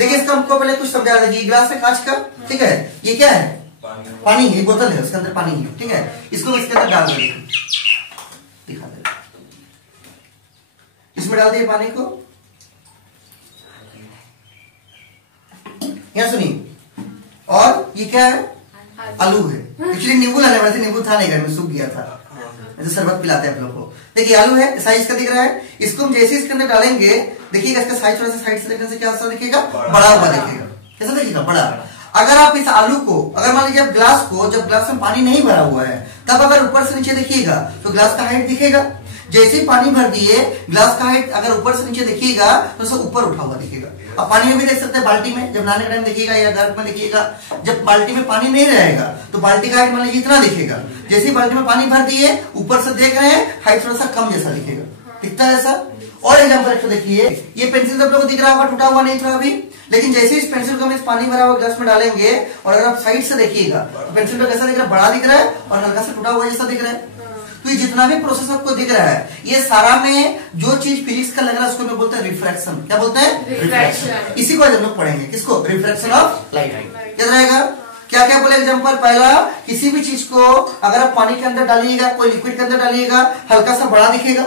देखिए इसका हमको पहले कुछ समझा था। ये ग्लास है कांच का, ठीक है, ये क्या है, पानी है, बोतल है, उसके अंदर पानी है, ठीक है। इसको इसके अंदर डाल दे, दिखा दे, इसमें डाल दिए पानी को, यहाँ सुनिए, और ये क्या है, आलू है। एक्चुअली नींबू लाने वाले थे, नींबू था नहीं घर में, सूख गया था, ऐसे शरबत पिलाते हैं आप लोग को। देखिए आलू है, साइज का दिख रहा है, इसको हम जैसे इसके अंदर डालेंगे, देखिएगा इसका साइज थोड़ा सा साइड से देखने से क्या दिखेगा, बड़ा हुआ दिखेगा। कैसा दिखेगा, बड़ा। अगर आप इस आलू को, अगर मान लीजिए ग्लास को, जब ग्लास में पानी नहीं भरा हुआ है, तब अगर ऊपर से नीचे देखिएगा तो ग्लास का हाइट दिखेगा। जैसे ही पानी भर दिए, ग्लास का हाइट अगर ऊपर से नीचे देखिएगा तो सब ऊपर उठा हुआ दिखेगा। अब पानी में भी देख सकते हैं, बाल्टी में जब नहाने का टाइम देखिएगा या घर में देखिएगा, जब बाल्टी में पानी नहीं रहेगा तो बाल्टी का हाइट मान लीजिए इतना दिखेगा। जैसे ही बाल्टी में पानी भर दिए, ऊपर से देख रहे हैं, हाइट थोड़ा सा कम जैसा दिखेगा, दिखता है ऐसा। और एग्जाम्पल एक देखिए, ये पेंसिल आप लोग को दिख रहा होगा, टूटा हुआ नहीं था अभी, लेकिन जैसे इस पेंसिल को हम इस पानी भरा हुआ ग्लास में डालेंगे और अगर आप साइड से देखिएगा तो पेंसिल का कैसा दिख रहा है, बड़ा दिख रहा है और हल्का सा टूटा हुआ जैसा दिख रहा है। तो ये जितना भी प्रोसेस आपको दिख रहा है, ये सारा में जो चीज फिजिक्स का लग रहा है उसको बोलते हैं रिफ्रैक्शन। क्या बोलते हैं, रिफ्रैक्शन। इसी को हम लोग पढ़ेंगे, किसको, रिफ्रैक्शन ऑफ लाइट। क्या रहेगा, क्या क्या बोले एग्जाम्पल। पहला, किसी भी चीज को अगर आप पानी के अंदर डालिएगा, कोई लिक्विड के अंदर डालिएगा, हल्का सा बड़ा दिखेगा।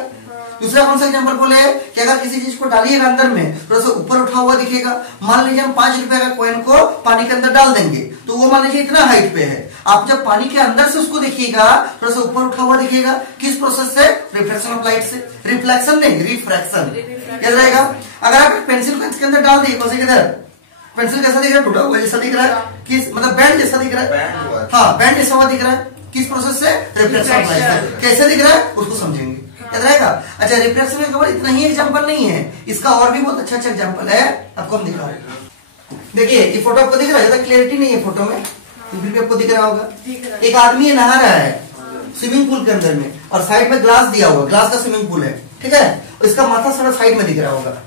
दूसरा कौन सा एग्जाम्पल बोले कि अगर किसी चीज को डालिएगा अंदर में, थोड़ा सा ऊपर उठा हुआ दिखेगा। मान लीजिए हम 5 रुपए का कॉइन को पानी के अंदर डाल देंगे तो वो मान लीजिए इतना हाइट पे है, आप जब पानी के अंदर से उसको देखिएगा थोड़ा सा ऊपर उठा हुआ दिखेगा। किस प्रोसेस से, रिफ्लेक्शन ऑफ लाइट से। रिफ्लेक्शन नहीं, रिफ्रैक्शन। क्या रहेगा, अगर आप पेंसिल को इसके अंदर डाल दिए, कौन से किधर, पेंसिल कैसा दिख रहा है, टूटा हुआ जैसा दिख रहा है, किस मतलब बैंड जैसा दिख रहा है, हाँ बैंड जैसा हुआ दिख रहा है। किस प्रोसेस से, रिफ्लेक्शन ऑफ लाइट से। कैसे दिख रहा है उसको समझेंगे, याद रहेगा। अच्छा, रिफ्लेक्शन में केवल इतना ही एग्जांपल नहीं है, इसका और भी बहुत अच्छा एग्जांपल है, आपको हम दिखा रहे हैं। देखिए ये फोटो आपको दिख रहा है, ज्यादा क्लियरिटी नहीं है फोटो में, तो फिर भी आपको दिख रहा होगा। एक आदमी नहा रहा है स्विमिंग पूल के अंदर में, और साइड में ग्लास दिया हुआ, ग्लास का स्विमिंग पूल है, ठीक है, इसका माथा थोड़ा साइड में दिख रहा होगा।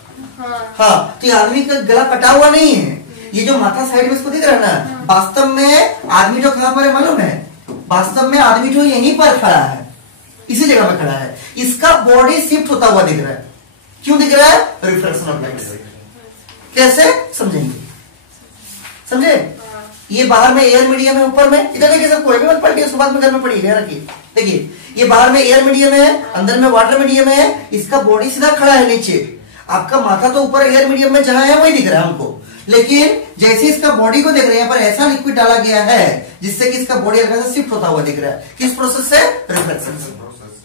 हाँ, तो ये आदमी का गला कटा हुआ नहीं है, ये जो माथा साइड में इसको दिख रहा है ना, वास्तव में आदमी जो कहां पर है मालूम है, वास्तव में आदमी जो यहीं पर खड़ा है, इसी जगह पर खड़ा है, इसका बॉडी शिफ्ट होता हुआ दिख रहा है। क्यों दिख रहा है, रिफ्लेक्शन ऑफ लाइट से। कैसे समझेंगे, समझे। ये बाहर में एयर मीडियम है, ऊपर में इधर देखिए, सब कोई भी मत पढ़िए, उसके बाद में घर में पढ़िए, रखिए। देखिए ये बाहर में एयर मीडियम है, अंदर में वाटर मीडियम है, इसका बॉडी सीधा खड़ा है नीचे, आपका माथा तो ऊपर एयर मीडियम में जहां है वही दिख रहा है हमको, लेकिन जैसे इसका बॉडी को देख रहे हैं, यहाँ पर ऐसा लिक्विड डाला गया है जिससे कि इसका बॉडी हल्का सा शिफ्ट होता हुआ दिख रहा है। किस प्रोसेस से, रिफ्लेक्शन से।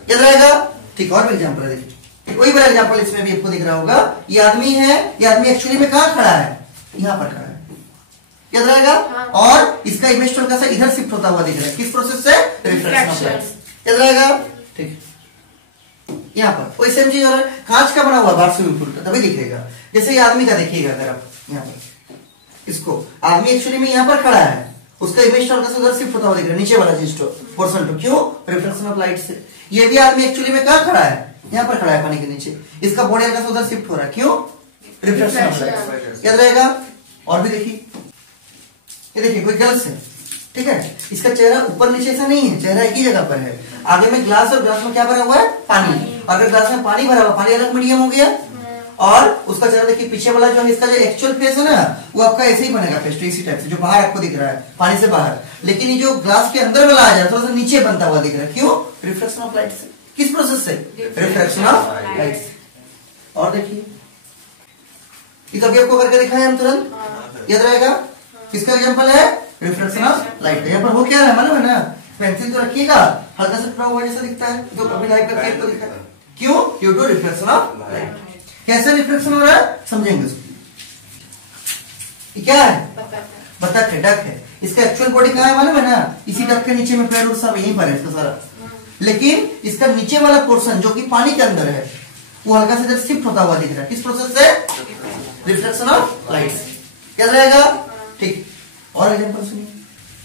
याद रहेगा, ठीक। और भी एग्जांपल है, देखिए कोई बड़ा एग्जांपल इसमें भी आपको दिख रहा होगा। ये आदमी है, ये आदमी एक्चुअली में कहां खड़ा है, यहाँ पर खड़ा है, याद रहेगा। और इसका इमेज हल्का सा इधर शिफ्ट होता हुआ दिख रहा है। किस प्रोसेस से, रिफ्लेक्शन ऑफ लाइट। याद रहेगा, ठीक। यहाँ पर कोई सेम चीज हो रहा है, कांच का बना हुआ बाहर स्विमिंग पूल का, तभी दिखेगा। जैसे ये आदमी का देखिएगा, अगर आप यहाँ पर इसको, आदमी एक्चुअली में यहाँ पर खड़ा है, उसका इमेज हल्का सा उधर शिफ्ट होता हुआ दिख रहा है, नीचे वाला चीज पोर्शन टू। क्यों, रिफ्लेक्शन ऑफ लाइट से। ये भी आदमी एक्चुअली में कहां खड़ा है, यहाँ पर खड़ा है पानी के नीचे, इसका बॉडी हल्का सा उधर शिफ्ट हो रहा है। क्यों, रिफ्लेक्शन ऑफ लाइट। याद रहेगा। और भी देखिए, ये देखिए कोई गर्ल्स है, ठीक है, इसका चेहरा ऊपर नीचे ऐसा नहीं है, चेहरा एक ही जगह पर है। आगे में ग्लास, और ग्लास में क्या भरा हुआ है, पानी। अगर ग्लास में पानी भरा हुआ, पानी अलग मीडियम हो गया, और उसका चेहरा देखिए, पीछे वाला जो है इसका जो एक्चुअल फेस है ना, वो आपका ऐसे ही बनेगा फेस, इसी टाइप से, जो बाहर आपको दिख रहा है पानी से बाहर। लेकिन ये जो ग्लास के अंदर वाला आ जाए, थोड़ा सा नीचे बनता हुआ दिख रहा है। क्यों, रिफ्लेक्शन ऑफ लाइट से। किस प्रोसेस से, रिफ्लेक्शन ऑफ लाइट से। और देखिए ये तो अभी आपको करके दिखाया हम तुरंत, याद रहेगा। किसका एग्जांपल है, रिफ्लेक्शन ऑफ लाइट। यहाँ पर हो क्या रहा है मालूम है ना, पेंसिल तो रखिएगा, हल्का सा टूटा हुआ जैसा दिखता है, जो अभी लाइट का तो दिखा है। क्यों, due to reflection of light. कैसे रिफ्लेक्शन हो रहा है समझेंगे उसको। ये क्या है, बतख है, डक है। इसका एक्चुअल बॉडी कहाँ है मालूम है ना, इसी डक के नीचे में पैर और सब यहीं पर है इसका सारा, लेकिन इसका नीचे वाला पोर्शन जो कि पानी के अंदर है, वो हल्का से इधर शिफ्ट होता हुआ दिख रहा है। किस प्रोसेस से, रिफ्लेक्शन ऑफ लाइट से। क्या रहेगा, ठीक। और एग्जांपल सुनिए,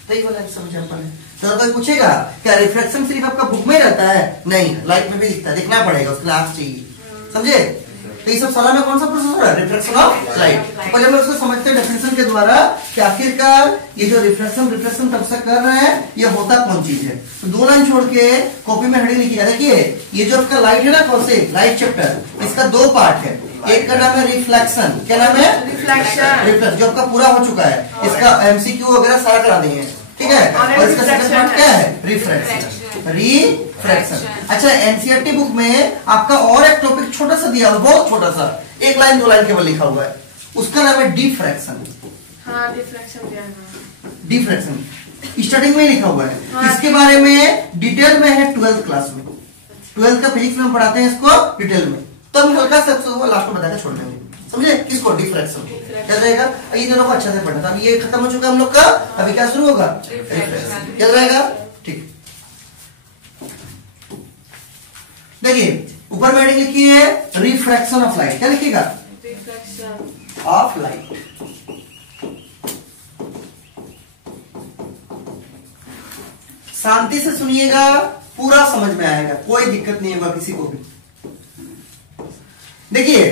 सही वाला एग्जांपल है। तो कोई पूछेगा क्या रिफ्लेक्शन सिर्फ आपका बुक में रहता है, नहीं, लाइट में भी दिखता है, देखना पड़ेगा, उसके लिए आंख चाहिए, समझे। तो ये सब सारा में कौन सा प्रोसेस हो रहा है, रिफ्लेक्शन ऑफ लाइट। तो जब हम उसको समझते हैं डेफिनेशन के द्वारा कि आखिरकार ये जो रिफ्लेक्शन तब से कर रहे हैं, ये होता कौन चीज है। तो 2 लाइन छोड़ के कॉपी में हेडिंग लिखी है। देखिए ये जो आपका लाइट है ना, कौन से लाइट चैप्टर, इसका 2 पार्ट है। एक का नाम है रिफ्लेक्शन। क्या नाम है? रिफ्लेक्शन, जो आपका पूरा हो चुका है। इसका एमसीक्यू वगैरह सारा करा दिए हैं, ठीक है। और इसका सेकंड पार्ट क्या है? रिफ्रैक्शन। रिफ्रैक्शन। अच्छा, एनसीईआरटी बुक में आपका और एक टॉपिक छोटा सा दिया हुआ, बहुत छोटा सा, 1 लाइन 2 लाइन केवल लिखा हुआ है, उसका नाम है डिफ्रैक्शन। हाँ, डिफ्रैक्शन स्टार्टिंग में लिखा हुआ है। हाँ, इसके बारे में डिटेल में है 12th क्लास में। 12th का फिजिक्स में हम पढ़ाते हैं इसको डिटेल में, तो हम हल्का सा लास्ट में बताकर छोड़ देंगे, समझे? किसको? डिफ्रैक्शन। क्या रहेगा? ये दोनों को अच्छे से पढ़ना था। अभी ये खत्म हो चुका है हम लोग का, अभी क्या शुरू होगा? रिफ्रैक्शन। क्या रहेगा? ठीक, देखिए ऊपर में हेडिंग लिखी है रिफ्रैक्शन ऑफ लाइट। क्या लिखिएगा? Refraction of light. शांति से सुनिएगा, पूरा समझ में आएगा, कोई दिक्कत नहीं होगा किसी को भी। देखिए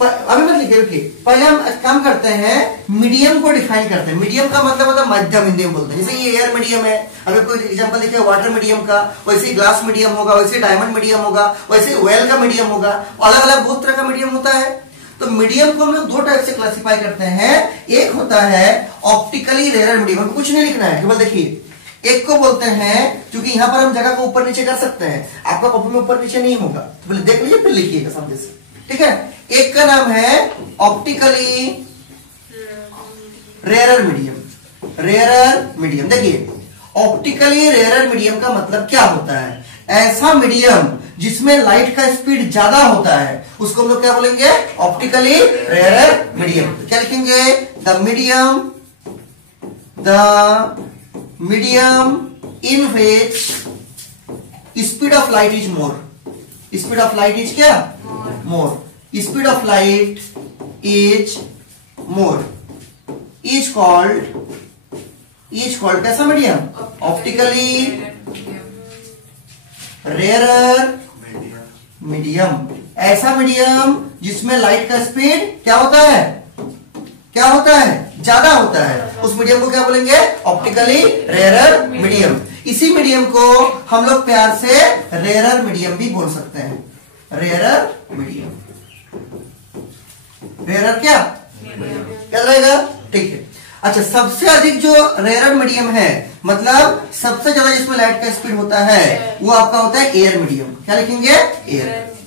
अभी मत लिखिए, रुकिए, पहले हम काम करते हैं, मीडियम को डिफाइन करते हैं। मीडियम का मतलब होता है मध्यम, हिंदी में बोलते हैं। जैसे ये एयर मीडियम है, अगर कोई एग्जांपल देखिए वाटर मीडियम का, वैसे ग्लास मीडियम होगा, वैसे डायमंड मीडियम होगा, वैसे ऑयल का मीडियम होगा, अलग अलग बहुत तरह का मीडियम होता है। तो मीडियम को हम लोग 2 टाइप से क्लासिफाई करते हैं। एक होता है ऑप्टिकली रेयर मीडियम, कुछ नहीं लिखना है, केवल देखिए। एक को बोलते हैं, क्योंकि यहाँ पर हम जगह को ऊपर नीचे कर सकते हैं, आपका कॉपी में ऊपर नीचे नहीं होगा, तो पहले देख लीजिए फिर लिखिएगा सामने से, ठीक है। एक का नाम है optically rare medium. Rare medium, देखिए ऑप्टिकली रेयर मीडियम का मतलब क्या होता है? ऐसा मीडियम जिसमें लाइट का स्पीड ज्यादा होता है, उसको हम लोग क्या बोलेंगे? Optically rare medium. क्या लिखेंगे? The medium in which speed of light is more. Speed of light is क्या? More. Speed of light is more is called कैसा मीडियम? Optically rare medium. ऐसा मीडियम जिसमें लाइट का स्पीड क्या होता है? क्या होता है? ज्यादा होता है, उस मीडियम को क्या बोलेंगे? Optically rare medium. इसी मीडियम को हम लोग प्यार से रेयर मीडियम भी बोल सकते हैं। रेयर मीडियम, रेयर क्या रहेगा? ठीक है। अच्छा, सबसे अधिक जो रेयर मीडियम है, मतलब सबसे ज्यादा जिसमें लाइट का स्पीड होता है, वो आपका होता है एयर मीडियम। क्या लिखेंगे? एयर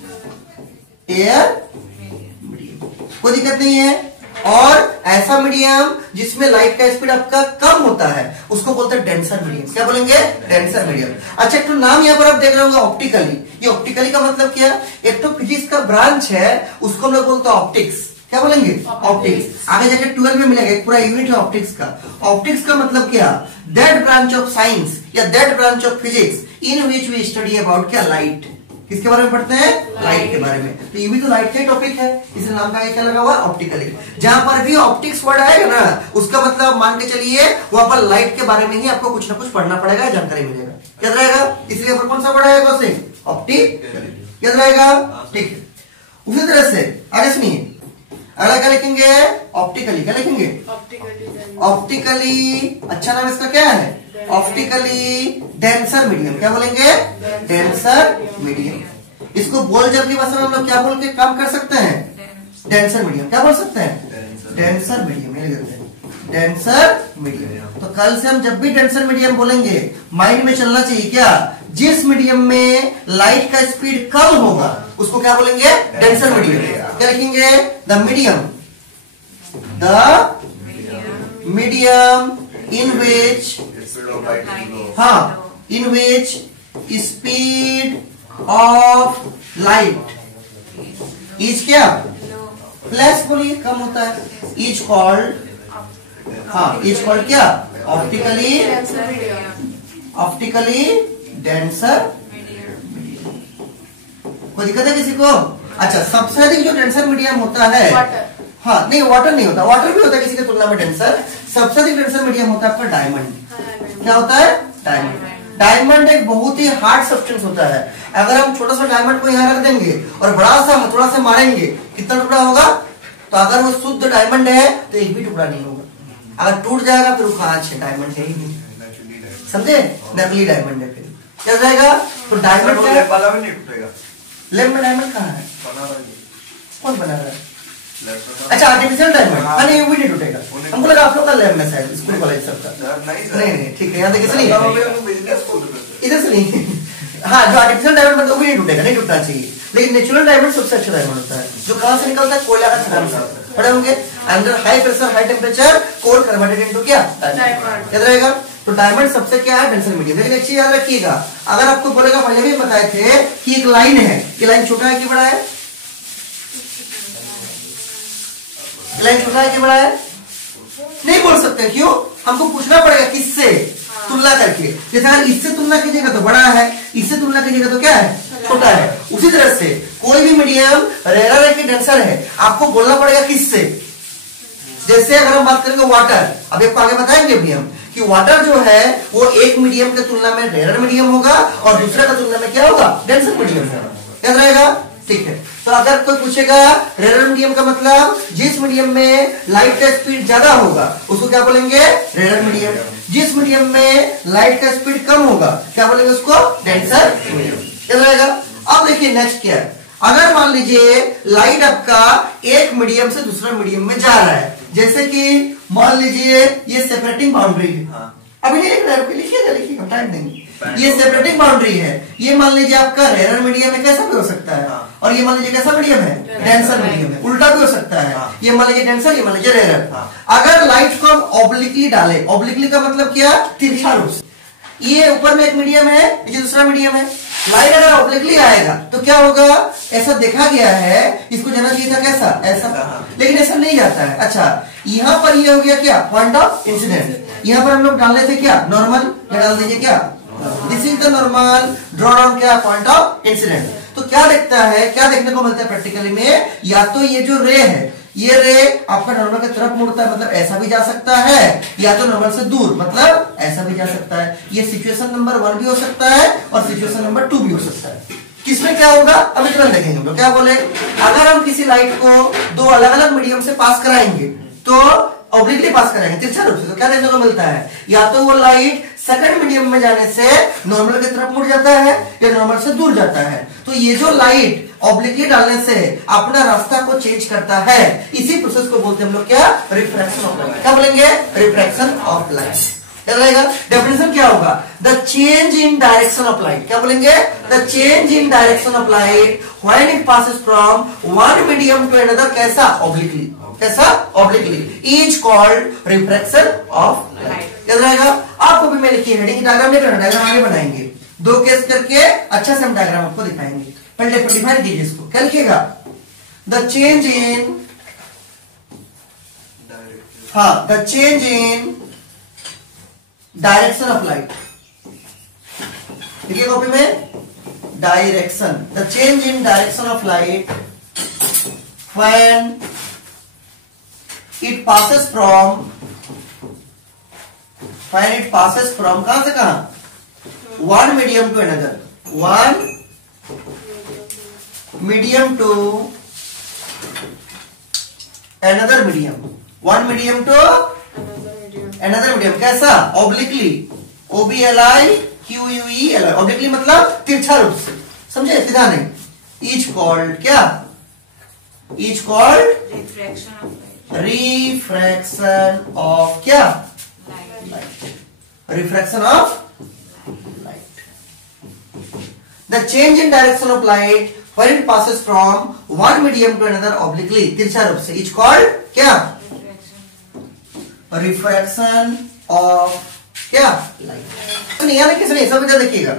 मीडियम, कोई दिक्कत नहीं है। और ऐसा मीडियम जिसमें लाइट का स्पीड आपका कम होता है, उसको बोलते हैं डेंसर मीडियम। क्या बोलेंगे? Denser medium. अच्छा, एक तो नाम यहाँ पर आप देख रहे होंगे ऑप्टिकली। ये ऑप्टिकली का मतलब क्या? एक तो फिजिक्स का ब्रांच है, उसको हम लोग बोलते हैं ऑप्टिक्स। क्या बोलेंगे? ऑप्टिक्स। आगे जाके 12 में मिलेगा, एक पूरा यूनिट है ऑप्टिक्स का। ऑप्टिक्स का मतलब क्या? दैट ब्रांच ऑफ साइंस या that branch of physics in which we study about क्या? लाइट। किसके बारे में पढ़ते हैं? लाइट के बारे में। तो ये भी तो लाइट का ही टॉपिक है, इसलिए नाम का क्या लगा हुआ? ऑप्टिकली। जहां पर भी ऑप्टिक्स वर्ड आएगा ना, उसका मतलब मान के चलिए वहां पर लाइट के बारे में ही आपको कुछ ना कुछ पढ़ना पड़ेगा, जानकारी मिलेगा। याद रहेगा? इसलिए पर कौन सा वर्ड आएगा? उसे ऑप्टिक। याद रहेगा? ठीक है। उसी तरह से आगे सुनिए, अगला क्या लिखेंगे? ऑप्टिकली। क्या लिखेंगे? ऑप्टिकली। अच्छा नाम इसका क्या है? Optically denser medium. क्या बोलेंगे? Denser medium. इसको बोल जब की भाषा में हम लोग क्या बोल के काम कर सकते हैं? Denser medium. क्या बोल सकते हैं? Denser medium. ये लिखते हैं डेंसर मीडियम। तो कल से हम जब भी डेंसर मीडियम बोलेंगे, माइंड में चलना चाहिए क्या? जिस मीडियम में लाइट का स्पीड कम होगा, उसको क्या बोलेंगे? Denser medium. क्या लिखेंगे? द मीडियम इन विच, हाँ, in which speed of light is क्या? प्लस बोलिए, कम होता है, इज कॉल्ड, हाँ, इज कॉल्ड क्या? Optically denser medium. कोई दिक्कत है किसी को? अच्छा, सबसे अधिक जो डेंसर मीडियम होता है, हाँ, नहीं वाटर नहीं होता, वाटर भी होता है किसी की तुलना में डेंसर। सबसे अधिक डेंसर मीडियम होता है आपका डायमंड। क्या होता है? डायमंड। डायमंड एक बहुत ही हार्ड सब्सटेंस होता है। अगर हम छोटा सा डायमंड को यहाँ रख देंगे और बड़ा सा हथौड़ा से मारेंगे, कितना टुकड़ा होगा? तो अगर वो शुद्ध डायमंड है तो एक भी टुकड़ा नहीं होगा। अगर टूट जाएगा तो आज डायमंड है ही नहीं, समझे? नकली डायमंड है। फिर क्या रहेगा? तो डायमंड वाला भी नहीं टूटेगा। लैब में डायमंड कहाँ है? कौन बना रहा है? अच्छा आर्टिफिशियल डायमंड, हाँ नहीं वो नहीं टूटेगा। हमको लगा आप लोग का लैब में शायद स्कूल कॉलेज सबका। नहीं ठीक है, यहाँ देखिए नहीं इधर से नहीं। हाँ जो आर्टिफिशियल डायमंड मतलब वो भी नहीं टूटेगा, नहीं टूटना चाहिए। लेकिन नेचुरल डायमंड सबसे अच्छा डायमंड होता है, जो कहाँ से निकलता है? कोयला का खदान से। पढ़े होंगे under high pressure high temperature core converted into क्या? डायमंड। याद रहेगा। तो डायमंड सबसे क्या है? Denser medium. लेकिन एक चीज याद रखिएगा, अगर आपको बोलेगा, पहले भी बताए थे कि एक लाइन है, ये लाइन छोटा है कि बड़ा है? लाइन छोटा है कि बड़ा है? नहीं बोल सकते, क्यों? हमको पूछना पड़ेगा किससे तुलना करके। जैसे अगर इससे तुलना कीजिएगा तो बड़ा है, इससे तुलना कीजिएगा तो क्या है? छोटा है। उसी तरह से कोई भी मीडियम रेयर है कि डेंसर है, आपको बोलना पड़ेगा किससे। जैसे अगर हम बात करेंगे वाटर, अभी आपको आगे बताएंगे भी हम कि वाटर जो है वो एक मीडियम की तुलना में रेयर मीडियम होगा और दूसरे का तुलना में क्या होगा? डेंसर मीडियम होगा। याद रहेगा। ठीक है, तो अगर कोई पूछेगा रेयर मीडियम का मतलब जिस मीडियम में लाइट का स्पीड ज्यादा होगा उसको क्या बोलेंगे? Rare medium. जिस मीडियम में लाइट का स्पीड कम होगा क्या बोलेंगे? उसको डेंसर मीडियम। याद रहेगा। अब देखिए नेक्स्ट क्या है, अगर मान लीजिए लाइट आपका एक मीडियम से दूसरा मीडियम में जा रहा है, जैसे कि मान लीजिए ये सेपरेटिंग बाउंड्री है। अभी नहीं लिख रहा है, लिखिएगा टाइम देंगे। ये सेपरेटिंग बाउंड्री है, ये मान लीजिए आपका रेयर मीडियम है, कैसा भी हो सकता है। और ये मान लीजिए कैसा मीडियम है? डेंसर मीडियम है। उल्टा भी हो सकता है, ये मान लीजिए डेंसर, ये मान लीजिए रेयर। अगर लाइट को हम ऑब्लिकली डाले, ऑब्लिकली का मतलब क्या? तिरछा रूप से। ये ऊपर में एक मीडियम है, ये दूसरा मीडियम है। लाइट अगर ऑब्लिकली आएगा तो क्या होगा? ऐसा देखा गया है, इसको जाना चाहिए था कैसा? ऐसा, लेकिन ऐसा नहीं जाता है। अच्छा यहाँ पर ये हो गया क्या? Point of incident. यहाँ पर हम लोग डाल रहे थे क्या? नॉर्मल, डाल दीजिए क्या? This is the normal, draw down क्या? Point of incident. तो क्या देखता है, क्या देखने को मिलता है प्रैक्टिकली में? या तो ये जो रे है, ये रे आपका नॉर्मल की तरफ मुड़ता है, मतलब ऐसा भी जा सकता है, या तो नॉर्मल से दूर, मतलब ऐसा भी जा सकता है। ये सिचुएशन नंबर 1 भी हो सकता है और सिचुएशन नंबर 2 भी हो सकता है। किसमें क्या होगा अभी तुरंत देखेंगे हम लोग। क्या बोले, अगर हम किसी लाइट को दो अलग अलग मीडियम से पास कराएंगे तो ऑब्लिकली पास कराएंगे तिरछा रूप से, तो क्या देखने को मिलता है? या तो वो लाइट सेकंड मीडियम में जाने से नॉर्मल की तरफ मुड़ जाता है या नॉर्मल से दूर जाता है। तो ये जो लाइट ऑब्लिकली डालने से अपना रास्ता को चेंज करता है, इसी प्रोसेस को बोलते हैं हम लोग क्या? Refraction of light. क्या बोलेंगे? Refraction of light. रहेगा। डेफिनेशन क्या होगा? The change in direction of light. क्या बोलेंगे? The change in direction of light when it passes from one medium to another, कैसा? ऑब्लिकली। कैसा? Obliquely is called refraction of light. याद रहेगा। आपको भी मैं लिखिए हेडिंग, डायग्राम नहीं बनाना, डायग्राम आगे बनाएंगे, दो केस करके अच्छा से हम डायग्राम आपको दिखाएंगे। पहले डिफाइन कीजिए इसको, क्या लिखिएगा? द चेंज इन, हाँ, the change in direction of light. देखिए कॉपी में, direction, the change in direction of light when it passes from, when it passes from, कहां से कहां? One medium to another, one medium to another medium, one medium to another medium. कैसा? Obliquely, OBLI QUELI, obliquely मतलब तिरछा रूप से, समझे? सीधा नहीं। इज कॉल्ड क्या? इज कॉल्ड रिफ्रैक्शन ऑफ क्या? Light. Refraction of light. The change in direction of light when it passes from one medium to another obliquely, तिरछा रूप से, इज कॉल्ड क्या? रिफ्रैक्शन ऑफ क्या? लाइट। नहीं आने किसी ने सब इधर देखिएगा।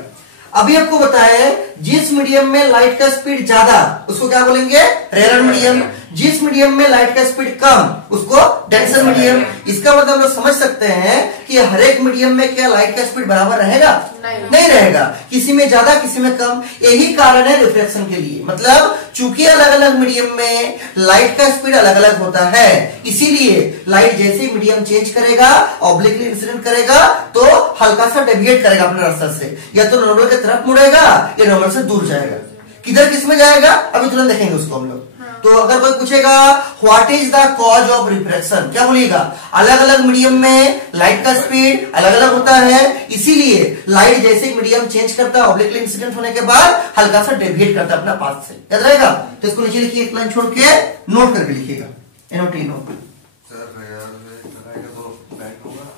अभी आपको बताया जिस मीडियम में लाइट का स्पीड ज्यादा उसको क्या बोलेंगे? Rare medium. जिस मीडियम में लाइट का स्पीड कम उसको डेंसर मीडियम। इसका मतलब लोग समझ सकते हैं कि हर एक मीडियम में क्या लाइट का स्पीड बराबर रहेगा? नहीं रहेगा, किसी में ज्यादा किसी में कम। यही कारण है रिफ्लेक्शन के लिए, मतलब चूंकि अलग अलग मीडियम में लाइट का स्पीड अलग अलग होता है, इसीलिए लाइट जैसे मीडियम चेंज करेगा, ऑब्लिकली इंसिडेंट करेगा, तो हल्का सा डेविएट करेगा अपने रास्ते से, या तो नॉर्मल की तरफ मुड़ेगा या नॉर्मल से दूर जाएगा। किधर किस में जाएगा अभी तुरंत देखेंगे उसको हम लोग। तो अगर कोई पूछेगा what is the cause of refraction, क्या बोलिएगा? अलग अलग मीडियम में लाइट का स्पीड अलग अलग होता है, इसीलिए लाइट जैसे मीडियम चेंज करता है ऑब्लिकली इंसिडेंट होने के बाद हल्का सा डेविएट करता है अपना पाथ से, याद रहेगा? तो इसको नीचे लिखिए, एक लाइन छोड़ के नोट करके लिखिएगा, NOT नोट।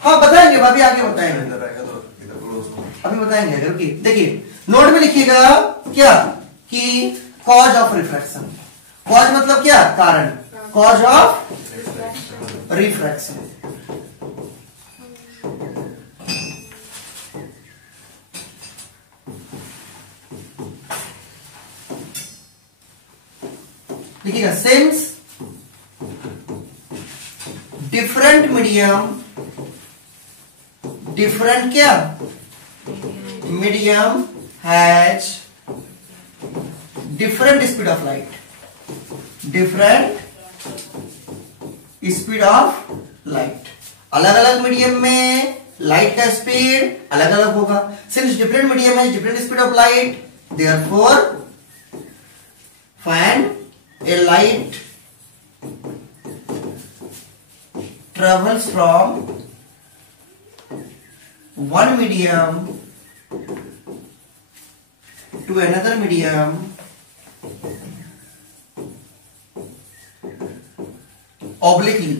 हाँ बताएंगे भाभी, आगे बताएंगे, अभी बताएंगे। अगर देखिए नोट में लिखिएगा क्या कि कॉज ऑफ रिफ्रैक्शन, कॉज मतलब क्या? कारण, कॉज ऑफ रिफ्रैक्शन। लिखिएगा सिंस डिफरेंट मीडियम, डिफरेंट क्या? Medium has different speed of light, different speed of light. अलग अलग मीडियम में लाइट का स्पीड अलग अलग होगा। Since different medium has different speed of light, therefore when A light travels from one medium to another medium, obliquely,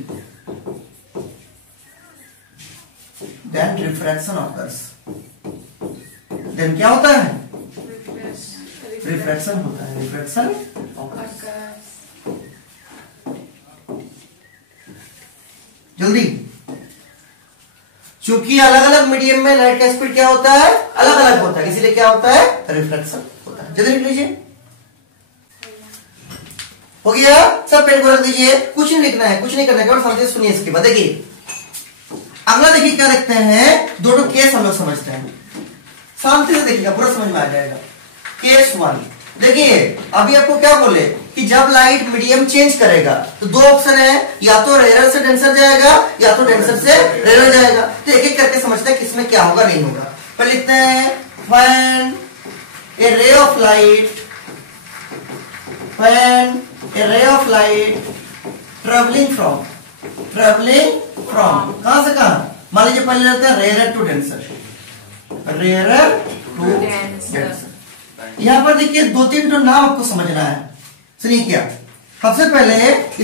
then refraction occurs. Then क्या होता है? रिफ्रैक्शन होता है, रिफ्रैक्शन occurs. जल्दी, चूंकि अलग अलग मीडियम में लाइट का स्पीड क्या होता है? अलग अलग होता है, इसीलिए क्या होता है? रिफ्लेक्शन होता है। जल्दी लिख लीजिए, हो गया? सब पेन को रख दीजिए, कुछ नहीं लिखना है, कुछ नहीं करना है, केवल समझिए, सुनिए। इसके बाद देखिए अगला, देखिए क्या देखते हैं, दोनों केस हम लोग समझते हैं, शांति से देखिएगा, पूरा समझ में आ जाएगा। केस 1 देखिए, अभी आपको क्या बोले कि जब लाइट मीडियम चेंज करेगा तो दो ऑप्शन है, या तो रेयर से डेंसर जाएगा या तो डेंसर से रेयर जाएगा। तो एक एक करके समझते हैं किसमें क्या होगा नहीं होगा। पहले लिखते हैं when a ray of light, when a ray of light travelling from कहां से कहां? मान लीजिए पहले रहते हैं rare to denser, rare to denser. यहां पर देखिए 2-3 तो नाम आपको समझना है। सुनिए क्या, सबसे पहले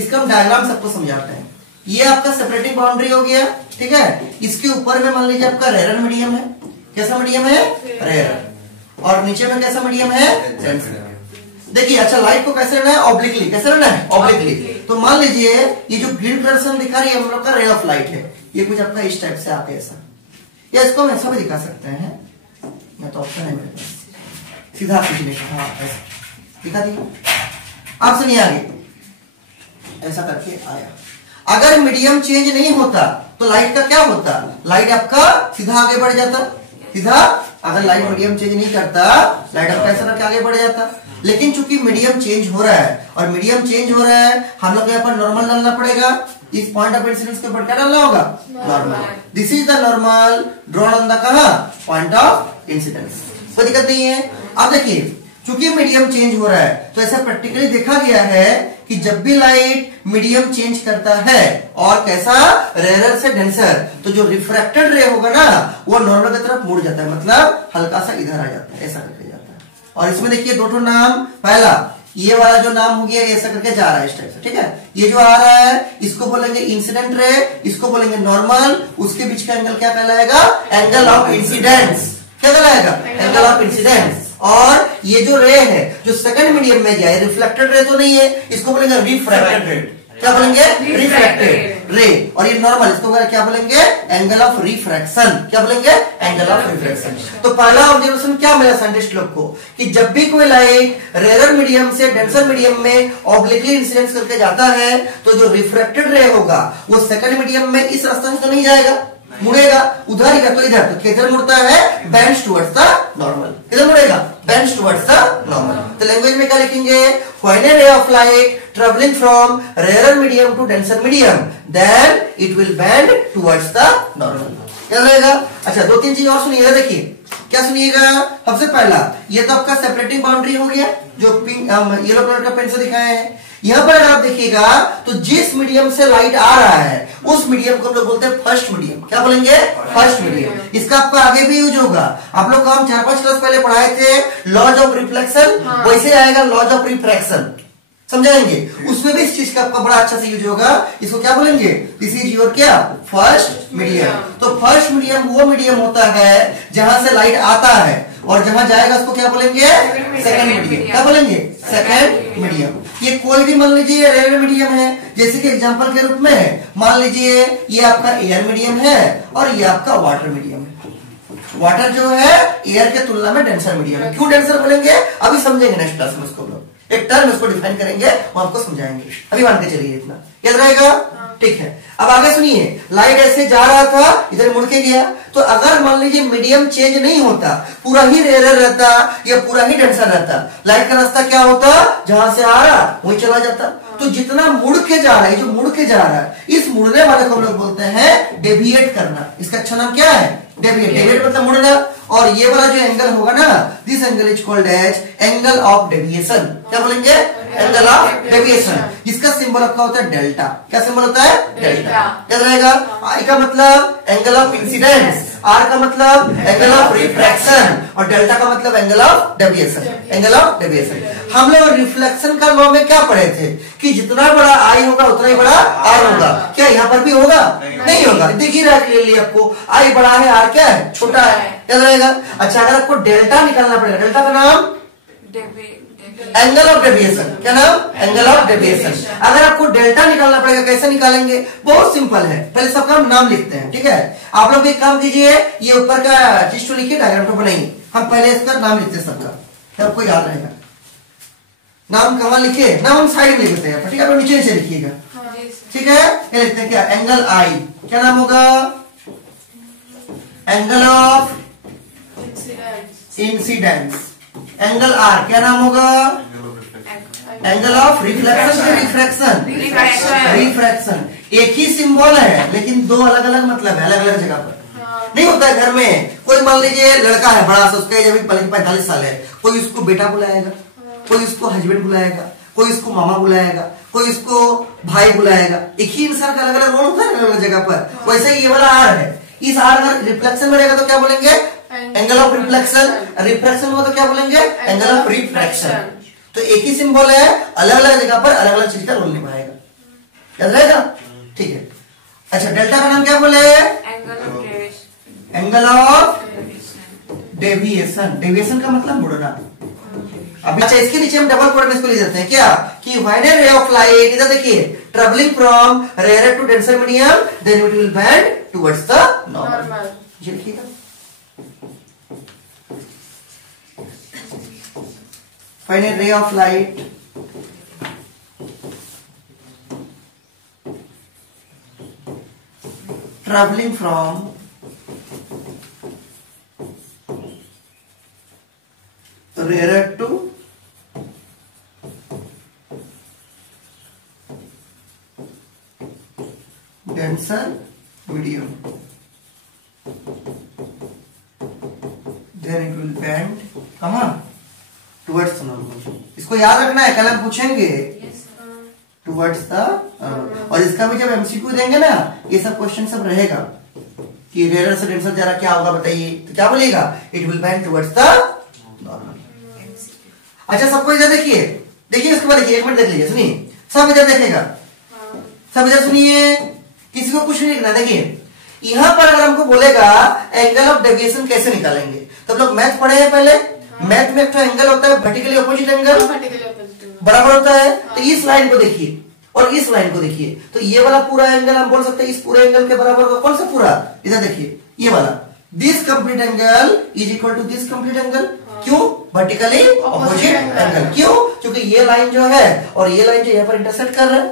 इसका हम डायग्राम सबको समझाते हैं। ये आपका सेपरेटिंग बाउंड्री हो गया, ठीक है। इसके ऊपर में मान लीजिए आपका रेयर मीडियम है, कैसा मीडियम है? रेयर। और नीचे में कैसा मीडियम है? डेंसर। देखिए अच्छा, लाइट को कैसे लेना है? ऑब्लिकली। कैसे लेना है? ऑब्लिकली। तो मान लीजिए ये जो ग्रीन कलर से हम दिखा रही है, हम लोग का रे ऑफ लाइट है, ये कुछ आपका इस टाइप से आते ऐसा, या इसको हम ऐसा भी दिखा सकते हैं, मैं तो ऑप्शन है मेरे पास, सीधा खींचने का, हाँ ऐसा दिखा दिए। अब सुनिए आगे, ऐसा करके आया। अगर मीडियम चेंज नहीं होता तो लाइट का क्या होता? लाइट आपका सीधा आगे बढ़ जाता, सीधा। अगर लाइट मीडियम चेंज नहीं करता, लाइट आपका ऐसा करके आगे बढ़ जाता। लेकिन चूंकि मीडियम चेंज हो रहा है, और मीडियम चेंज हो रहा है, हम लोग यहाँ पर नॉर्मल डालना पड़ेगा। इस पॉइंट ऑफ इंसिडेंस के ऊपर क्या डालना होगा? Normal. This is the normal drawn on the कहां? Point of incidence. कोई दिक्कत नहीं है। अब देखिए, चूंकि मीडियम चेंज हो रहा है, तो ऐसा प्रैक्टिकली देखा गया है कि जब भी लाइट मीडियम चेंज करता है और कैसा, रेयर से डेंसर, तो जो रिफ्रैक्टेड रे होगा ना, वो नॉर्मल की तरफ मुड़ जाता है, मतलब हल्का सा इधर आ जाता है, ऐसा करके जाता है। और इसमें देखिए दो नाम, पहला ये वाला जो नाम हो गया, ऐसा करके जा रहा है इस टाइप से, ठीक है। ये जो आ रहा है इसको बोलेंगे इंसिडेंट रे, इसको बोलेंगे नॉर्मल। उसके बीच का एंगल क्या कहलाएगा? Angle of incidence. क्या कहलाएगा? Angle of incidence. और ये जो रे है जो सेकंड मीडियम में गया है, रिफ्लेक्टेड रे तो नहीं है, इसको बोलेंगे रिफ्रैक्टेड रे। क्या बोलेंगे? रिफ्रैक्टेड रे। और ये नॉर्मल, इसको क्या बोलेंगे? Angle of refraction. क्या बोलेंगे? Angle of refraction. तो पहला ऑब्जर्वेशन क्या मिला साइंटिस्ट लोग को, कि जब भी कोई लाइट रेयर मीडियम से डेंसर मीडियम में ऑब्लिकली इंसिडेंस करके जाता है, तो जो रिफ्रैक्टेड रे होगा वो सेकंड मीडियम में इस रास्ते से तो नहीं जाएगा, मुड़ेगा उधर ही, तो इधर। तो किधर मुड़ता है? Bends towards the normal. किधर मुड़ेगा? Bends towards the normal. तो लैंग्वेज में क्या लिखेंगे? When a ray of light travelling from rare medium to denser medium, then it will bend towards the normal. क्या रहेगा? अच्छा, 2-3 चीज और सुनिएगा। देखिए क्या सुनिएगा। सबसे पहला, ये तो आपका सेपरेटिंग बाउंड्री हो गया, जो पिंक येलो कलर का पेन से दिखाया है। यहां पर अगर आप देखिएगा तो जिस मीडियम से लाइट आ रहा है उस मीडियम को हम लोग बोलते हैं फर्स्ट मीडियम। क्या बोलेंगे? First medium. इसका आपका आगे भी यूज होगा। आप लोग को हम 4-5 क्लास पहले पढ़ाए थे लॉज ऑफ रिफ्लेक्शन, वैसे आएगा लॉज ऑफ रिफ्रैक्शन, समझाएंगे। उसमें भी इस चीज का आपका बड़ा अच्छा से यूज होगा। इसको क्या बोलेंगे? दिस इज योर क्या? First medium. तो फर्स्ट मीडियम वो मीडियम होता है जहां से लाइट आता है, और जहां जाएगा उसको क्या बोलेंगे? Second medium. क्या बोलेंगे? Second medium. ये कोई भी मान लीजिए रेयर मीडियम है, जैसे कि एग्जांपल के रूप में मान लीजिए ये आपका एयर मीडियम है और ये आपका वाटर मीडियम है। वाटर जो है एयर के तुलना में डेंसर मीडियम है। क्यों डेंसर बोलेंगे अभी समझेंगे नेक्स्ट क्लास में। उसको लोग एक टर्म उसको डिफाइन करेंगे, वो आपको समझाएंगे। अभी मान के चलिए इतना याद रहेगा, ठीक है। अब आगे सुनिए, लाइट ऐसे जा रहा था, इधर मुड़ के गया, तो अगर मान लीजिए मीडियम चेंज नहीं होता, पूरा ही रेयर रहता या पूरा ही डेंसर रहता, लाइट का रास्ता क्या होता? जहां से आ रहा वहीं चला जाता। तो जितना मुड़ के जा रहा है, जो मुड़ के जा रहा है, इस मुड़ने वाले को हम लोग बोलते हैं डेविएट करना। इसका अच्छा नाम क्या है? डेविएट। डेविएट मतलब मुड़ना। और ये वाला जो एंगल होगा ना, this angle is called as angle of deviation. क्या बोलेंगे? Angle of deviation. जिसका सिंबल आपका होता है डेल्टा। क्या सिंबल होता है? डेल्टा। क्या रहेगा? आई का मतलब एंगल ऑफ इंसिडेंस, आर का मतलब एंगल ऑफ रिफ्रैक्शन, और डेल्टा का मतलब angle of deviation. Angle of deviation. हम लोग रिफ्लेक्शन का लॉ में क्या पढ़े थे कि जितना बड़ा आई होगा उतना ही बड़ा आर होगा। क्या यहाँ पर भी होगा? नहीं होगा। देखिए रहा क्लियरली आपको, आई बड़ा है, आर क्या है? छोटा है। क्या रहेगा? अच्छा, अगर आपको डेल्टा निकालना पड़ेगा, डेल्टा का नाम एंगल ऑफ डेविएशन। क्या नाम? Angle of deviation. अगर आपको डेल्टा निकालना पड़ेगा, कैसे निकालेंगे? बहुत सिंपल है। पहले सबका नाम लिखते हैं, ठीक है। आप लोग एक काम कीजिए, ये ऊपर का चीज तो लिखिए, डायग्राम तो बनाइए। हम पहले इसका नाम लिखते हैं सबका, क्या आपको याद रहेगा। नाम कहाँ लिखे? नाम हम साइड में लिखते हैं, ठीक है। आप नीचे नीचे लिखिएगा, ठीक है। ये लिखते हैं क्या? एंगल आई, क्या नाम होगा? Angle of incidence. Angle R क्या नाम होगा? एंगल ऑफ रिफ्लेक्शन से रिफ्रैक्शन। रिफ्रैक्शन एक ही सिंबल है लेकिन दो अलग अलग मतलब है, अलग अलग जगह पर। नहीं होता है घर में, कोई मान लीजिए लड़का है बड़ा सा, उसका एज अभी 45 साल है, कोई उसको बेटा बुलाएगा, कोई उसको हस्बैंड बुलाएगा, कोई उसको मामा बुलाएगा, कोई उसको भाई बुलाएगा। एक ही इंसान का अलग अलग रोल होता है अलग अलग जगह पर। वैसे ही ये वाला आर है, इस आर अगर रिफ्लेक्शन में रहेगा तो क्या बोलेंगे? Angle of reflection. रिफ्रैक्शन हुआ तो क्या बोलेंगे? Angle of refraction. तो एक ही सिंबल है, अलग अलग जगह पर अलग अलग चीज का रोल निभाएगा। याद रहेगा, ठीक है। अच्छा, डेल्टा का नाम क्या बोले? Angle of deviation. डेविएशन का मतलब मुड़ना। अब अच्छा, इसके नीचे हम डबल कोड में इसको लिख देते हैं क्या कि when a ray of light, इधर देखिए, travelling from rare to denser medium, then it will bend towards the normal. ये लिखिएगा। When a ray of light traveling from rarer to denser medium, then it will bend कहाँ? Towards the normal. इसको याद रखना है, कल हम पूछेंगे टुवर्ड्स द। और इसका भी जब एमसीक्यू देंगे ना, ये सब क्वेश्चन सब रहेगा कि रेयर से डेंसर जा रहा, क्या होगा बताइए, तो क्या बोलेगा? It will bend towards the normal. अच्छा, सबको इधर देखिए, देखिए इसके बाद देखिए, एक मिनट देख लीजिए, सुनिए, सब इधर देखेगा, सब इधर सुनिए, किसी को कुछ नहीं लिखना। देखिए यहां पर अगर हमको बोलेगा एंगल ऑफ डेविएशन कैसे निकालेंगे, तो हम लोग मैथ पढ़े हैं पहले। मैथ में एक एंगल होता है वर्टिकली अपोजिट एंगल, बराबर होता है। तो इस लाइन को देखिए और इस लाइन को देखिए, तो ये वाला पूरा एंगल हम बोल सकते हैं इस पूरे एंगल के बराबर का। कौन सा पूरा? इधर देखिए, ये वाला, this complete angle is equal to this complete angle. क्यों? Vertically opposite angle. क्यों? क्योंकि ये लाइन जो है और ये लाइन जो यहाँ पर इंटरसेक्ट कर रहा है।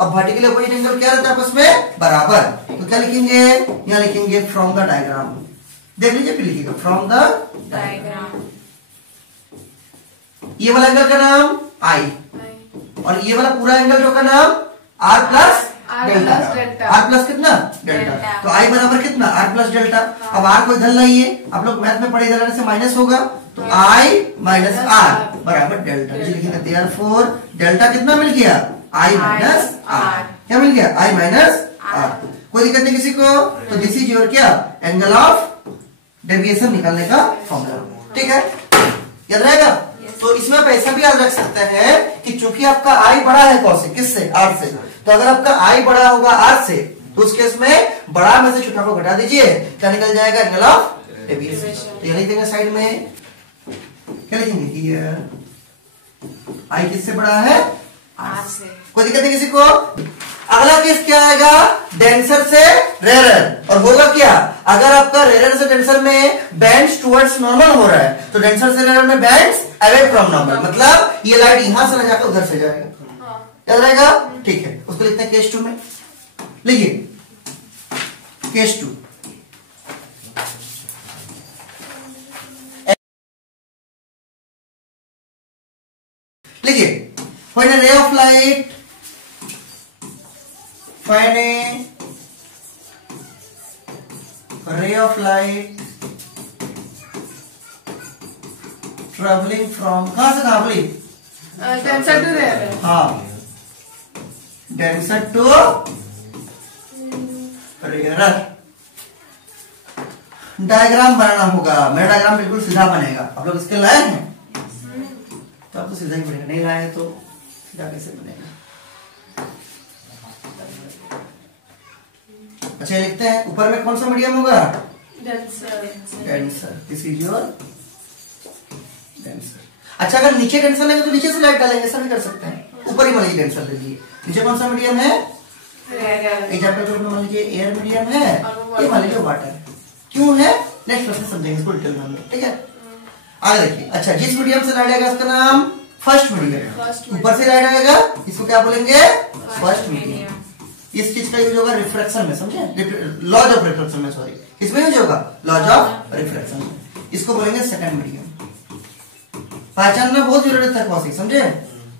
अब वर्टिकली अपोजिट एंगल क्या रहता है आपस में? बराबर। तो क्या लिखेंगे? यहाँ लिखेंगे फ्रॉम द डायग्राम। देख लीजिए, फिर लिखिएगा फ्रॉम द डायग्राम। ये वाला एंगल का नाम आई, और ये वाला पूरा एंगल जो का नाम R plus delta. R plus कितना? डेल्टा। तो आई बराबर कितना? R plus delta. अब आर को इधर लाइए, आप लोग मैथ में पढ़े, इधर से माइनस होगा आई माइनस आर बराबर डेल्टा। लिखेंगे देयरफॉर डेल्टा कितना मिल गया, आई माइनस आर। क्या मिल गया, आई माइनस आर। कोई दिक्कत नहीं किसी को, तो दिस इज योर क्या, एंगल ऑफ डेविएशन निकालने का फॉर्मूला। ठीक है, याद रहेगा। तो इसमें आप ऐसा भी याद रख सकते हैं कि चूंकि आपका आई बड़ा है कौन से, किससे, आर से, तो अगर आपका आई बड़ा होगा आर से तो उस केस में बड़ा में से छोटा को घटा दीजिए, क्या निकल जाएगा, एंगल ऑफ डेविएशन। तो ये लिख देंगे साइड में, क्या लिखेंगे कि आई किससे बड़ा है, आर से। कोई दिक्कत नहीं किसी को। अगला केस क्या आएगा, डेंसर से रेरर। और होगा क्या, अगर आपका रेरर से डेंसर में बेंड्स टुवर्ड्स नॉर्मल हो रहा है तो डेंसर से रेरर में बेंड्स अवे फ्रॉम नॉर्मल, मतलब ये लाइट यहां से न जाकर उधर से जाएगा। याद रहेगा, ठीक है। उसको लिखते हैं केस 2 में। लिखिए केस 2, लिखिए when a ray of light traveling from कहां से कहां बोली, डेंसर टू रेयर। हाँ, डेंसर टू रेयर। डायग्राम बनाना होगा, मेरा डायग्राम बिल्कुल सीधा बनेगा। आप लोग इसके लायक हैं तो आपको सीधा ही बनेगा, नहीं लाए तो सीधा कैसे बनेगा। अच्छा लिखते हैं, ऊपर में कौन सा मीडियम होगा, denser. This is your denser. अच्छा अगर नीचे डेंसर लेंगे तो नीचे से लाइट डालेंगे, ऐसा भी कर सकते हैं। ऊपर ही मान लीजिए डेंसर ले लीजिए, नीचे कौन सा मीडियम है, एग्जाम्पल के मान लीजिए एयर मीडियम है, ये मान लीजिए वाटर। क्यों है, नेक्स्ट क्लास में समझेंगे इसको डिटेल में, ठीक है। आगे देखिए, अच्छा जिस मीडियम से लाइट आएगा उसका नाम फर्स्ट मीडियम। ऊपर से लाइट आएगा इसको क्या बोलेंगे, फर्स्ट मीडियम। इस चीज का यूज होगा रिफ्रैक्शन में, समझे, लॉज ऑफ रिफ्रैक्शन में, सॉरी किसमें यूज होगा, लॉज ऑफ रिफ्रैक्शन में। इसको बोलेंगे सेकंड मीडियम। पहचानना बहुत जरूरत है कौन सी, समझे,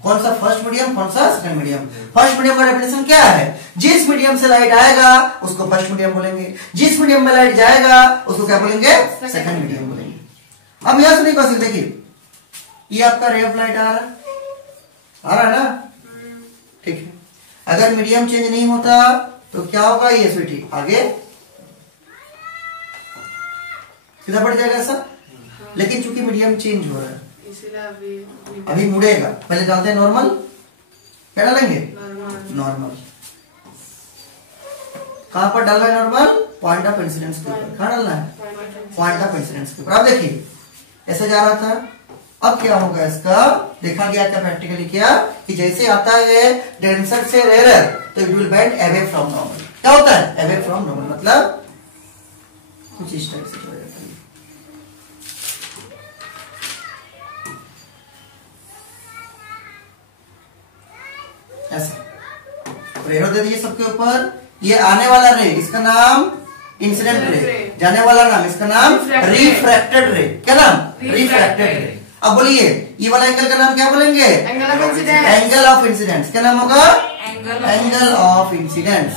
कौन सा फर्स्ट मीडियम, कौन सा सेकंड मीडियम। फर्स्ट मीडियम का डेफिनेशन क्या है, जिस मीडियम से लाइट आएगा उसको फर्स्ट मीडियम बोलेंगे, जिस मीडियम में लाइट जाएगा उसको क्या बोलेंगे, सेकंड मीडियम बोलेंगे। अब यहां सुनिए कौन सी, देखिए ये आपका रे ऑफ लाइट आ रहा है ना, ठीक है। अगर मीडियम चेंज नहीं होता तो क्या होगा, ये स्वीटी आगे सीधा बढ़ जाएगा ऐसा। लेकिन चूंकि मीडियम चेंज हो रहा है इसलिए अभी मुड़ेगा। पहले डालते हैं नॉर्मल, क्या डालेंगे, नॉर्मल। कहां पर डालना है नॉर्मल, पॉइंट ऑफ इंसिडेंस के ऊपर। कहां डालना है, पॉइंट ऑफ इंसिडेंस के ऊपर। अब देखिए ऐसे जा रहा था, अब क्या होगा इसका, देखा गया क्या प्रैक्टिकली क्या, कि जैसे आता है डेंसर से रेयर तो it will bend away from normal. क्या होता है, अवे फ्रॉम नॉर्मल, मतलब कुछ इस टाइप से हो जाता है ऐसे। रेयर दे दीजिए सबके ऊपर। ये आने वाला रे इसका नाम इंसिडेंट रे, जाने वाला नाम इसका नाम रिफ्रैक्टेड रे। क्या नाम, रिफ्रैक्टेड रे। अब बोलिए ये वाला एंगल का नाम क्या बोलेंगे, angle of incidence. Angle of incidence क्या नाम होगा, एंगल ऑफ इंसिडेंस,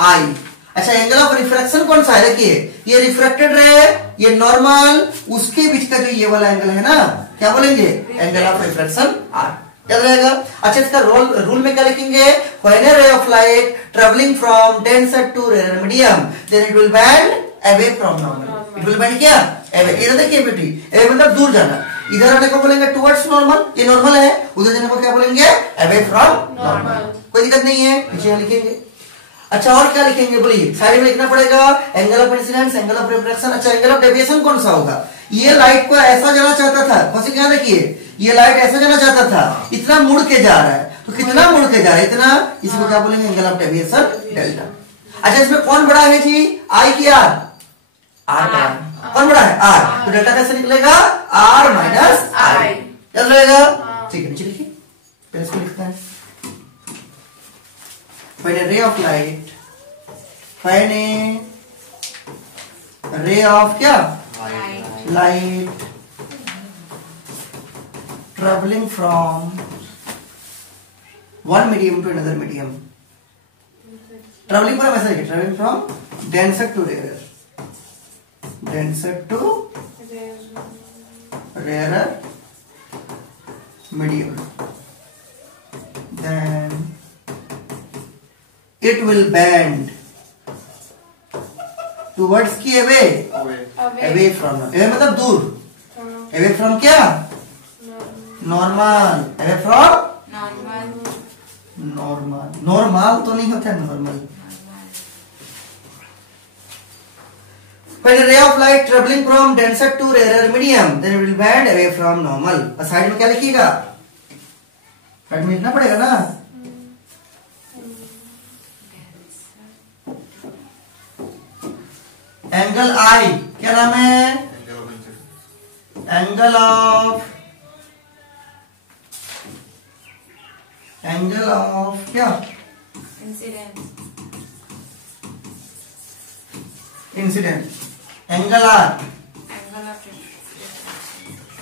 आई। अच्छा एंगल ऑफ रिफ्रैक्शन कौन सा है, देखिए ये रिफ्रैक्टेड रे, ये नॉर्मल, उसके बीच का जो ये वाला एंगल है ना, क्या बोलेंगे, एंगल ऑफ रिफ्रैक्शन, आर। याद रहेगा। अच्छा इसका रूल में क्या लिखेंगे, when a ray of light travelling from denser to rare medium then it will bend away from normal. It will bend क्या, अवे। इधर देखिए बेटी, अवे मतलब दूर जाना। इधर आने को बोलेंगे टुवर्ड्स नॉर्मल, ये नॉर्मल है, उधर जाने को क्या बोलेंगे, अवे फ्रॉम नॉर्मल। कोई दिक्कत नहीं है, पीछे लिखेंगे। अच्छा और क्या लिखेंगे, बोलिए साइड में लिखना पड़ेगा, angle of incidence, angle of refraction. अच्छा एंगल ऑफ डेविएशन कौन सा होगा, ये लाइट को ऐसा जाना चाहता था, कौन क्या देखिए, ये लाइट ऐसा जाना चाहता था, इतना मुड़ के जा रहा है, तो कितना मुड़ के जा रहा है, इतना, इसको क्या बोलेंगे, एंगल ऑफ डेविएशन, डेल्टा। अच्छा इसमें कौन बड़ा है जी, आई की आर, आर बड़ा है। कौन बड़ा है, आर, तो डेल्टा कैसे निकलेगा, आर माइनस आई। चल रहेगा, ठीक है। नीचे लिखिए, पहले इसको लिखते हैं, when a ray of light, when a ray of क्या, light traveling from one medium to another medium, traveling from ऐसा है, traveling from denser to rarer, denser to rarer medium, then it will bend towards की away from, away मतलब दूर, away from क्या, normal, away from normal तो नहीं होता normal. When a ray of light traveling from denser to rarer medium, then it will bend away from normal. और side में क्या लिखिएगा, साइड में लिखना पड़ेगा ना, एंगल आई, क्या नाम है, एंगल ऑफ क्या, incident, angle R,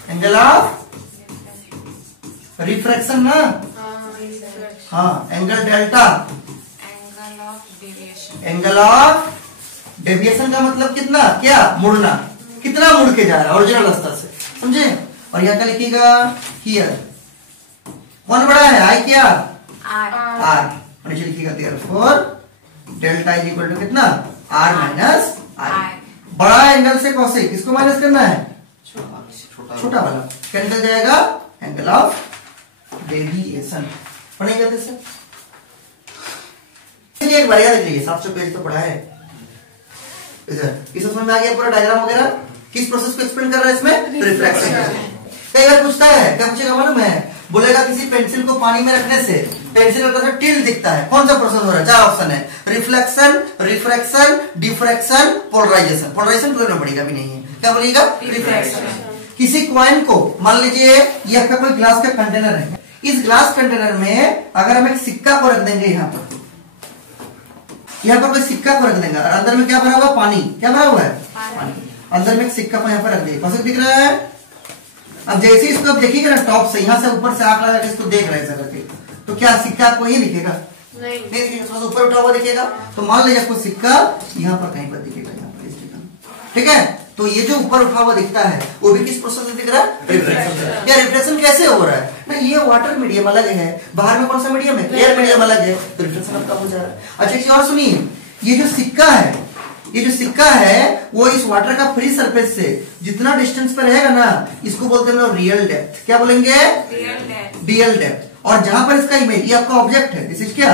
angle of refraction ना, हाँ, angle delta, angle of deviation का मतलब कितना, क्या, मुड़ना, कितना मुड़ के जा रहा है ओरिजिनल रास्ता से, समझे. और यहाँ क्या लिखिएगा, हियर, कौन बड़ा है, आई क्या, आर, नीचे लिखिएगा therefore delta is equal to कितना, आर माइनस आई. बड़ा एंगल से कॉसेक किसको माइनस करना है, छोटा वाला, क्या निकल जाएगा, एंगल ऑफ डेविएशन. पढ़ेंगे कैसे, एक बार याद रखिए, 700 पेज तो पढ़ा है इधर. इस समझ में आ गया पूरा डायग्राम वगैरह, किस प्रोसेस को एक्सप्लेन कर रहा है इसमें, रिफ्रैक्शन. कई बार पूछता है, क्या पूछेगा मालूम है, बोलेगा किसी पेंसिल को पानी में रखने से पेंसिल का टिल्ट दिखता है, कौन सा प्रोसेस हो रहा है, 4 ऑप्शन है, reflection, refraction, diffraction, polarization. Polarization तो पड़ेगा भी नहीं है, क्या बोलेगा, रिफ्रैक्शन. किसी कॉइन को मान लीजिए ये आपका कोई ग्लास का कंटेनर है, इस ग्लास कंटेनर में अगर हम एक सिक्का को रख देंगे, यहाँ पर कोई सिक्का को रख देंगे, और अंदर में क्या भरा हुआ, पानी, क्या भरा हुआ है, पानी. अंदर में एक सिक्का को यहाँ पर रख दिए, कौन सा दिख रहा है. अब जैसे इसको आप देखिएगा ना टॉप से, यहाँ से ऊपर से आंख लगा के इसको देख रहे हैं करके, तो क्या सिक्का आपको ये दिखेगा, नहीं दिखेगा, थोड़ा ऊपर उठा हुआ दिखेगा. तो मान लीजिए आपको सिक्का यहाँ पर कहीं पर दिखेगा, यहाँ पर इस जगह, ठीक है. तो ये जो ऊपर उठा हुआ दिखता है वो भी किस प्रोसेस से दिख रहा है, रिफ्रैक्शन. या रिफ्रैक्शन कैसे हो रहा है ना, ये वाटर मीडियम अलग है, बाहर में कौन सा मीडियम है, एयर मीडियम अलग है, तो रिफ्रैक्शन आपका हो जा रहा है. अच्छा एक चीज और सुनिए, ये जो सिक्का है, ये जो सिक्का है वो इस वाटर का फ्री सरफेस से जितना डिस्टेंस पर रहेगा ना, इसको बोलते हैं रियल डेप्थ. क्या बोलेंगे, रियल डेप्थ. और जहां पर इसका इमेज, ये आपका ऑब्जेक्ट है, दिस इज क्या,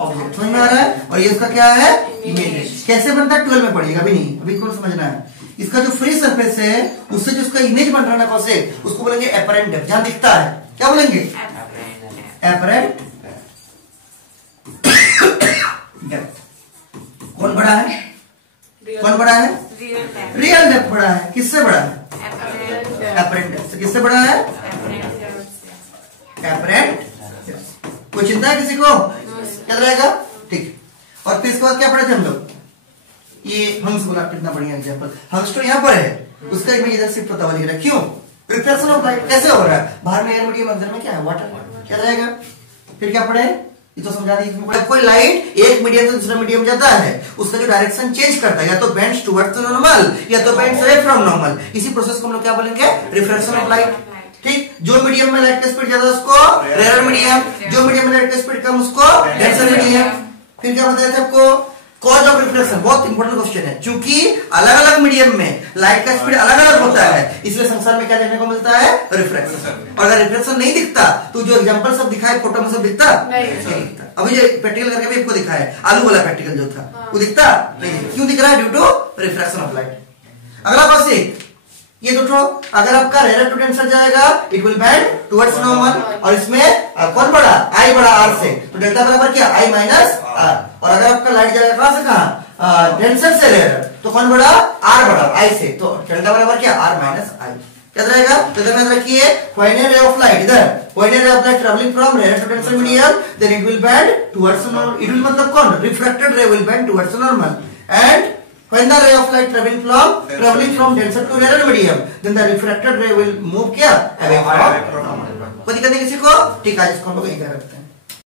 ऑब्जेक्ट, समझ में आ रहा है. और ये उसका क्या है, इमेज. कैसे बनता है 12 में पढ़िएगा, अभी नहीं, अभी कौन समझना है. इसका जो फ्री सरफेस है उससे जो उसका इमेज बन रहा है ना कौन से, उसको बोलेंगे एपरेंट डेप्थ, जहां दिखता है, क्या बोलेंगे, एपरेंट डेप्थ. कौन बड़ा है, कौन बड़ा है, रियल डेप्थ बड़ा है. किससे बड़ा है, एपरेंट डेप्थ. किससे बड़ा है, एपरेंट. कोई चिंता है किसी को, याद रहेगा, ठीक. और फिर इसके बाद क्या पढ़े थे हम लोग, ये हंस बोला, कितना बढ़िया एग्जांपल, हंस तो यहाँ पर है, उसका इमेज इधर शिफ्ट होता हुआ दिख रहा है. क्यों, रिफ्लेक्शन ऑफ लाइट कैसे हो रहा है, बाहर में एयर मीडियम, अंदर में क्या है, वाटर. क्या रहेगा, फिर क्या पढ़े, ये तो समझा दी. कोई लाइट एक मीडियम से दूसरा मीडियम जाता है, उसका जो डायरेक्शन चेंज करता है, या तो बेंड्स टुवर्ड्स द नॉर्मल या तो बेंड्स अवे फ्रॉम नॉर्मल. इसी प्रोसेस को हम लोग क्या बोलेंगे, रिफ्रैक्शन ऑफ लाइट. ठीक, जो मीडियम में लाइट का स्पीड ज्यादा उसको रेयर मीडियम, जो मीडियम में लाइट का स्पीड कम उसको डेंसर मीडियम. फिर क्या बताया था आपको, कॉज ऑफ रिफ्लेक्शन, बहुत इंपॉर्टेंट क्वेश्चन है, क्योंकि अलग अलग मीडियम में लाइट का स्पीड अलग अलग होता है, इसलिए संसार में क्या देखने को मिलता है, रिफ्लेक्शन. और अगर रिफ्लेक्शन नहीं दिखता तो जो एग्जांपल सब दिखाए फोटो में सब दिखता नहीं दिखता. अभी जो प्रैक्टिकल करके भी आपको दिखाया, आलू वाला प्रैक्टिकल जो था वो दिखता नहीं. क्यों दिख रहा है, due to reflection of light. अगला क्वेश्चन, ये देखो, अगर आपका रेयर टू डेंसर जाएगा it will bend towards normal, और इसमें कौन बड़ा, आई बड़ा आर से, तो डेल्टा बराबर क्या, आई माइनस आर. और अगर आपका लाइट जाएगा कहां से कहां, डेंसर से रेयर, तो कौन बड़ा, आर बड़ा आई से, तो डेल्टा बराबर क्या, आर माइनस आई. याद रहेगा, तो याद रखिए, when a ray of light, इधर when a ray of light travelling from rare to denser medium, then it will bend towards normal. It will मतलब कौन, reflected ray will bend towards normal. And when the ray of light traveling from denser to rarer medium, then the refracted ray will move क्या, away from normal. कोई दिक्कत नहीं किसी को, ठीक है, इसको हम लोग यहीं रखते हैं.